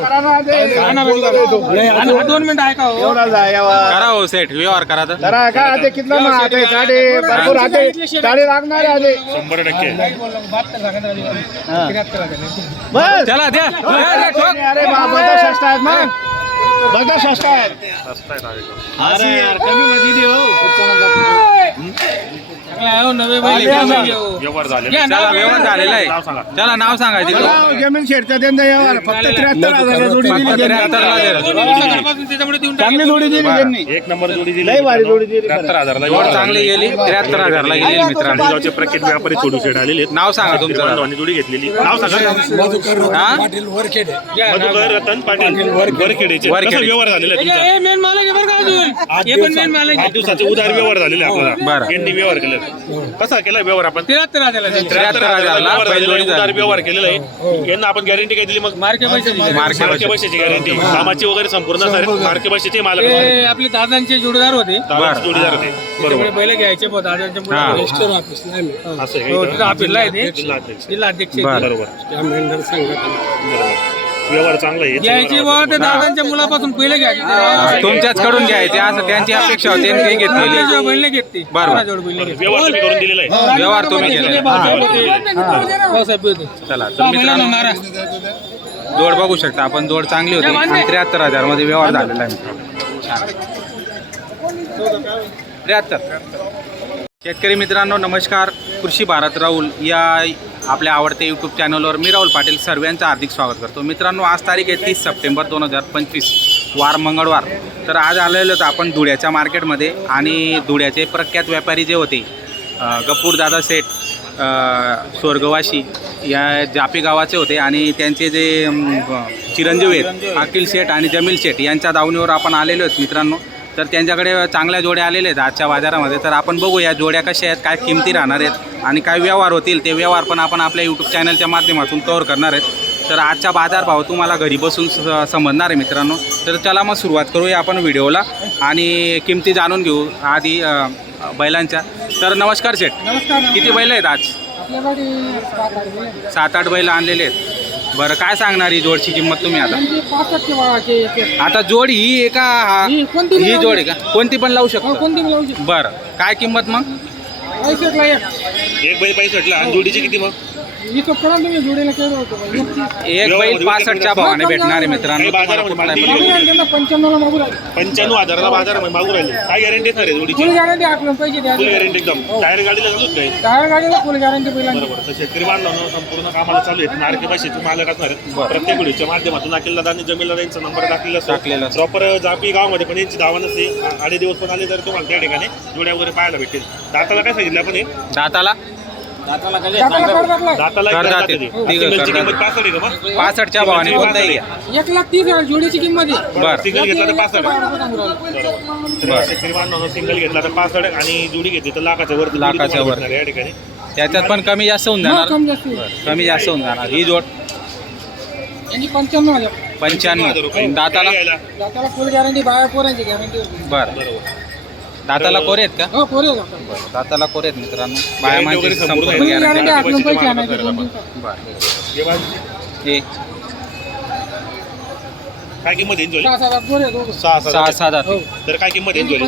करा दोन मिनिटं ऐका हो. एवढा करा हो सेट व्यवहार करा तर जरा काय आता कितना मग आता साडे भरपूर आता साडे लागणार आहे शंभर टक्के बस चला द्या अरे बा बघा स्वस्त आहेत मग बघा स्वस्त आहेत आहे अरे यार कमी मध्ये दे हो हो, हो. व्यवहार झाले नाव व्यवहार झालेला नाव आहे सांगा. चला नाव सांगा तिकडं बघा, जमीन शेडच्या त्यांना यावर फक्त त्र्याहत्तर हजार जोडी दिली फक्त त्यांनी. 73 ला दिलं. दोन दिवसापासून त्याच्यामुळे देऊन चांगली जोडी दिली त्यांनी एक नंबर जोडी दिली. लय भारी जोडी दिली. त्र्याहत्तर हजारला जोड व्यवहार चांगली. गेली. त्र्याहत्तर हजारला गेली मित्रांनो. गावचे प्रख्यात व्यापारी छोडू शेड आलेले. आहेत. नाव सांगा तुमचं. बांधवांनी जोडी घेतलेली. नाव सांगा. हा? घ्या, नाव. मधुकर रतन पाटील. वरखेडेचे. वरखेडे. कसं व्यवहार झालेला आहे तुमचा हे मेन मालक आहे बरं का अजून? हे पण मेन मालक आठ आहे दिवसाचे उधार व्यवहार झालेले आहे आपल्याला. बरं. यांनी व्यवहार केले कसा केला व्यवहार आपण? त्र्याहत्तर हजारला दिली. त्र्याहत्तर हजारला व्यवहार उधार केलेला आहे. यांना आपण गॅरंटी काय दिली मग? मार्के पैसे दिले. मार्के मार्के पैशाची गॅरंटी कामाची वगैरे संपूर्ण सर मार्के पैशाचे मालक ते आपले दादांचे जोडदार होते. जोडीदार होते. त्यामुळे बरोबर. बैल घ्यायचे पण दादांच्या मुळे हा. रजिस्टर ऑफिसला आहे मी. असं आहे. हो, का तिथं ऑफिसला आहे ते. जिल्हा अध्यक्ष. जिल्हा अध्यक्ष. बरं. आहे. बरोबर बरोबर. व्यवहार चांगला आहे घ्यायचे बुवा ते दादांच्या मुलापासून पहिले घ्यायचे तुमच्याच कडून घ्यायचे असं त्यांची अपेक्षा होती आणि ते घेतलेली दादाच्या बैल नाही घेत ते बरं. कोणाजवळ बैल नाही घेत. व्यवहार तुम्ही करून दिलेला आहे. व्यवहार तुम्ही केलेला भाऊसाहेब होते. भाऊसाहेब होते. चला तर हा, मित्रांनो. जोड बघू शकता आपण जोड चांगली होती. आणि त्र्याहत्तर हजारमध्ये व्यवहार झालेला आहे. त्र्याहत्तर. शेतकरी मित्रांनो नमस्कार. कृषी भारत राहुल या आपल्या आवडत्या यूट्यूब चॅनलवर मी राहुल पाटील सर्वांचं हार्दिक स्वागत करतो. मित्रांनो आज तारीख आहे तीस सप्टेंबर दोन हजार पंचवीस वार मंगळवार. तर आज आलेलो होतो आपण धुळ्याच्या मार्केटमध्ये आणि धुळ्याचे प्रख्यात व्यापारी जे होते अ, गप्पूरदादा सेठ स्वर्गवाशी या जापी गावाचे होते आणि त्यांचे जे चिरंजीव आहेत अखिल शेठ आणि जमील शेठ यांच्या दावणीवर आपण आलेलो आहेत मित्रांनो. तर त्यांच्याकडे चांगल्या जोड्या आलेल्या आहेत आजच्या बाजारामध्ये. तर आपण बघू या जोड्या कशा आहेत काय किमती राहणार आहेत आणि काय व्यवहार होतील ते व्यवहार पण आपण आपल्या यूट्यूब चॅनलच्या माध्यमातून कव्हर करणार आहेत. तर आजचा बाजारभाव तुम्हाला घरी बसून स- समजणार आहे मित्रांनो. तर चला मग सुरुवात करूया आपण व्हिडिओला आणि किमती जाणून घेऊ आधी बैलांच्या. तर नमस्कार शेठ. नमस्कार किती बैल आहेत आज. सात आठ बैल आणलेले आहेत. बरं काय सांगणार ही जोडची किंमत तुम्ही आता? त्यांचे पासष्टचे भावाचे एक एक. आता जोड ही आहे का हा- ही कोणती पण ही लावू जोड आहे का? कोणती पण लावू हो, शकतो कोणती पण लावू शकतो. बरं काय किंमत मग? एक एक. बैल पैसे आणि जोडीची किती मग? एक बैल पासष्टच्या भावाने भेटणार आहे मित्रांनो तुम्हाला बैल- पंच्याण्णव हजाराला मागू राहिले. काय गॅरंटी जोडीची? फुल गॅरंटी एकदम. टायर गाडीला काय? बरोबर. तर शेतकरी बांधवांनो संपूर्ण कामाला चालू आहेत. नारके पैशाचे मालक असणार आहेत. प्रत्येक व्हिडिओच्या माध्यमातून अखिल नंबर टाकलेला टाकलेला असतो. प्रॉपर जापी गावामध्ये पण यांची धावा नसते आ- आडे दिवस पण आले तर तुम्हाला त्या ठिकाणी जोड्या वगैरे पाहायला भेटेल दाताला काय सांगितलं आपण हे? दाताला? दाताला. दाताला करदाते. पासष्ट आहे का मग? पासष्टच्या भावाने कोणताही घ्या एक लाख तीस हजार जोडीची किंमत आहे. बरं. सिंगल घेतला तर पासष्ट आहे. बारा. शेतकरी बांधवांनो सिंगल घेतला तर पासष्ट आहे आणि जोडी घेतली तर लाखाच्या वर जोडी लाखाच्या वर. या ठिकाणी. त्याच्यात पण कमी जास्त होऊन हा, जाणार. कमी जास्त होईल. कमी जास्त होऊन जाणार. ही जोड. पंच्याण्णव हजार. पंच्याण्णव. दाताला? दाताला फुल गॅरंटी बाया पोरांची गॅरंटी बरं. बरोबर. दाताला कोरे आहेत का? हो जातात दाताला कोरे आहेत मित्रांनो. बाया Guarantee माणसाची वगैरे संपूर्ण आहे. गॅरंटी आणायचे दोन दिवसात. बरं. हे हे काय किंमत येईल जोडी सहा सात आठ. सहा सहा सहा दात हो. तर काय किंमत येईल जोडी?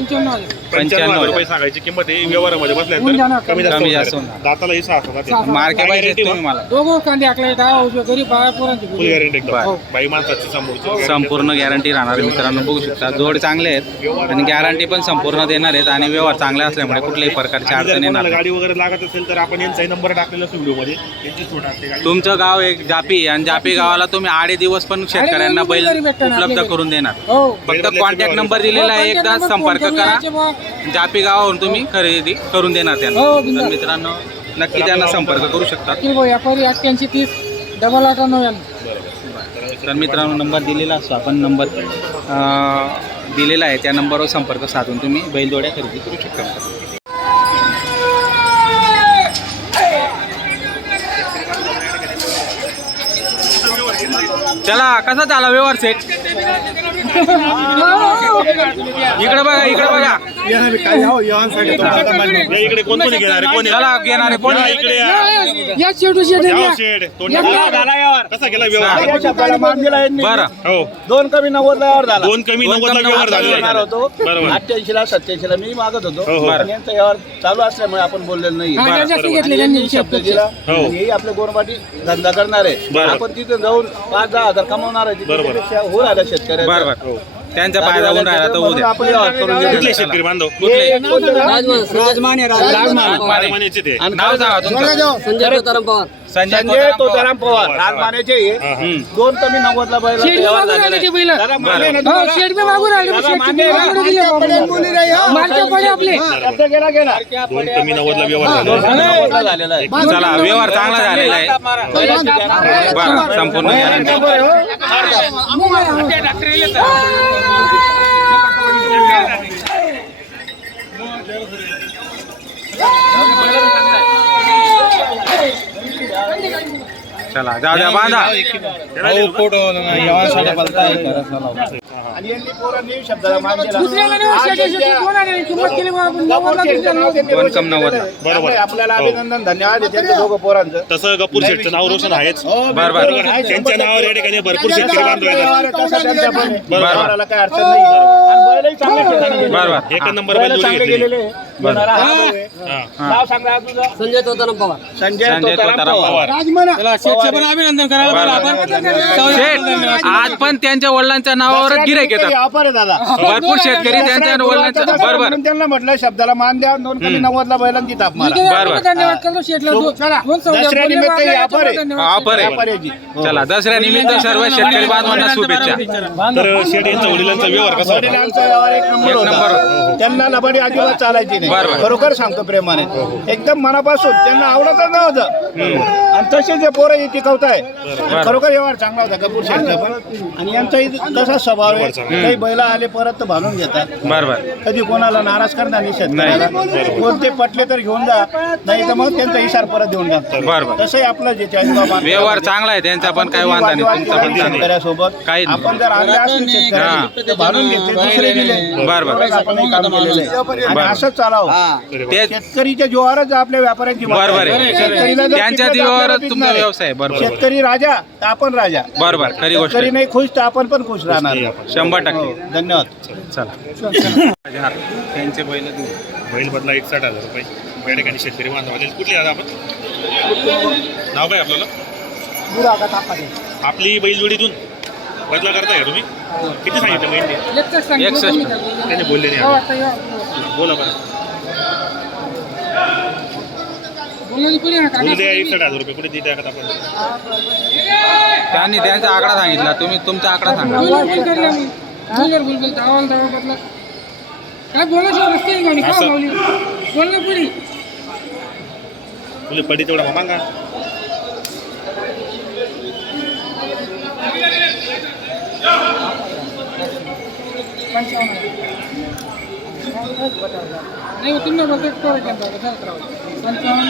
पंच्याण्णव हजार. रुपये सांगायची किंमत आहे. व्यवहारामध्ये बसल्यानंतर. कमी जास्त कमी होणार. जास्त. होणार. दाताला ही सहा सहा सहा. मार्के काय पाहिजे तुम्ही मला. दोघं कांदे आकले दहा उजव्या घरी बाया पोरांची फुल गॅरंटी एकदम. बरं. बाई माणसाची समोरची संपूर्ण गॅरंटी राहणार आहे मित्रांनो. बघू शकता. जोड चांगले आहेत. आणि गॅरंटी पण संपूर्ण देणार आहेत. आणि व्यवहार चांगला असल्यामुळे कुठल्याही प्रकारची आणि जर अडचण येणार कोणाला नाही. गाडी वगैरे लागत असेल तर आपण यांचाही नंबर टाकलेला असतो व्हिडिओमध्ये. यांची सोडा असते गाडी. तुमचं गाव एक जापी आणि जापी गावाला तुम्ही आडे दिवस पण शेतकऱ्यांना बैल उपलब्ध करून देणार. हो. फक्त कॉन्टॅक्ट नंबर दिलेला आहे एकदा संपर्क करा. जापी गावावरून तुम्ही खरेदी करून देणार त्यांना. हो, तर. मित्रांनो नक्की त्यांना संपर्क करू शकता. व्यापारी अठ्ठ्याऐंशी तीस डबल आठ नव्याण्णव. तर मित्रांनो नंबर दिलेला असतो. आपण नंबर अं, दिलेला आहे. त्या नंबरवर संपर्क साधून तुम्ही बैलजोड्या खरेदी करू शकता. चला कसा झाला व्यवहार सेट इकडे बघा इकडे बघा. इकडे कोण कोणी घेणार आहे? कोण आहे? चला घेणारे कोण या आहे? इकडे या. या शेडू शेड या हो, शेड. तोंड कसा गेला व्यवहार शब्दाला मान दिला यांनी. बरं हो दोन कमी नव्वदला व्यवहार झाला दोन कमी दोन नव्वदला कमी व्यवहार नव्वदला झालेला येणार आहे. होतो बरोबर. अठ्ठ्याऐंशी ला सत्याऐंशी ला मी मागत होतो हो, हो. पण यांचा व्यवहार चालू असल्यामुळे आपण बोललेलो नाही हा, बरं, जास्त बरोबर. घेतले आणि त्यांनी यांनी शब्द शेतकरी. दिला हो. आणि हे आपले गोरमाटी धंदा करणार आहे. आपण तिथे जाऊन पाच दहा हजार कमवणार आहे बरोबर. त्याच्यापेक्षा होऊ राहिला शेतकऱ्याचा बरं हो. त्यांचा फायदा होऊन राहिला तर म्हणून उद्या. आपण व्यवहार करून कुठले. शेतकरी बांधव. कुठले? राजमाने माने. मानेचे ते आणि नाव सांगा तुमचं. संजय तुकाराम पवार. संजय तोताराम पवार. हम्म. दोन कमी नव्वदला बैल शेड बी मागून राहिले ते बैल हो. शेड मागून राहिले दादा, शेड मागे बी मागून दिले मार्के पडे आपले. शब्द गेला गेला. दोन कमी नव्वदला व्यवहार दोन झाला कमी नव्वदला झालेला आहे. चला व्यवहार चांगला झालेला आहे. संपूर्ण गॅरंटी चला जाऊ द्या बांधा आणि यांनी पोरांनी शब्दाला मान दिला. दुसऱ्याला नाही आज शेड शेड यांच्या- कोण आहे किंमत केली बा आपण गप्पूर नव्वदला शेठचं दुसऱ्याला नव्वद. बरोबर. त्यामुळे आपल्याला हो. अभिनंदन धन्यवाद. आहे त्यांच्या दोघं पोरांचं. तसं गपूर शेठचं नाव रोशन आहेच. हो, बरं, बरोबर. बरं. आहे. त्यांच्या नावावर या ठिकाणी भरपूर शेतकरी बांधव येतात. बरोबर. काही अडचण नाही. आणि बैलही चांगल्या ठिकाणी गेलेले. बरं आहे. बरं एक हा. नंबर बैल बैल जोडी चांगले घेतलेली गेलेले आहे. येणारा हा. भाऊ आहे. नाव सांगा तुझं. संजय तुकाराम पवार. संजय संजय तोताराम तोताराम पवार. पवार. चला शेठचे पण अभिनंदन करायला पाहिजे. आपण शेठ आज पण त्यांच्या वडिलांच्या नावावरच गिरायक येतात. ऑफर आहे दादा. भरपूर शेतकरी त्यांच्या वडिलांच्या बरोबर म्हणून त्यांना म्हटलं शब्दाला मान द्या दोन कमी नव्वदला बैलांची ताप मारा. बरं. धन्यवाद करतो शेठला. तो- दोन दोन सौदे दसऱ्या बोलले निमित्त हे. धन्यवाद. ऑफर आहे. चला दसऱ्यानिमित्त सर्व शेतकरी बांधवांना शुभेच्छा. तर शेठ यांचा वडिलांचा व्यवहार कसा होता? वडिलांचा व्यवहार एक नंबर एक नंबर होता. त्यांना लबाडी अजिबात चालायची नाही. बरोबर. खरोखर सांगतो प्रेमाने. एकदम मनापासून त्यांना आवडतच नव्हतं आणि तसे जे पोरं हे टिकवताय खरोखर व्यवहार चांगला होता कपूर शेठचा पण. आणि यांचाही तसा स्वभाव आहे काही बैला आले परत तर भांडून घेतात. बरोबर कधी कोणाला नाराज करणार नाही शेतकऱ्याला. कोणते पटले तर घेऊन जा नाही तर मग त्यांचा इशार परत देऊन टाकतात बरोबर तसंही आपलं जे चाळीसगाव व्यवहार चांगला आहे त्यांचा पण काही वांधा नाही तुमचा पण चांगला आहे. शेतकऱ्यासोबत काही नाही. आपण जर आणले असले शेतकऱ्याला तर भांडून घेतले दुसरे दिले. बरोबर. तरच आपण हे काम केलेलं आहे. आणि असंच चालावं. ते शेतकरीच्या जीवावरच आपल्या व्यापाऱ्यांची बरोबर आहे. शेतकरीला जर त्यांच्या टिकलं तर जीवावरच आपल्याला तुमचा आहे. व्यवसाय आहे. बरोबर. शेतकरी राजा तर आपण राजा. बरोबर. खरी गोष्ट शेतकरी आहे. नाही खुश तर आपण पण खुश राहणार. शंभर हो, टक्के धन्यवाद. चला. त्यांचे बैल देऊ. बैल बदला एक साठ हजार रुपये. या ठिकाणी शेतकरी कुठले आपण? नाव काय आपल्याला? आपली बैलजोडीतून बदला करताय का तुम्ही? किती सांगितलं बैल एकसष्ट. त्याने बोलले नाही. हो. बोला बरं बोलणं पुढे ना बोलू द्या एक काका. साठ हजार रुपये कुठे देते आता आपण त्यांनी त्यांचा आकडा सांगितला तुम्ही तुमचा आकडा सांगा बोल बोल बोल काय बोलायचं रस्ते आहे का नाही? का. माऊली? बोलणं पुढे तुला पडी तेवढा मागा नाही तुम्ही बोलतो পঞ্চান্ন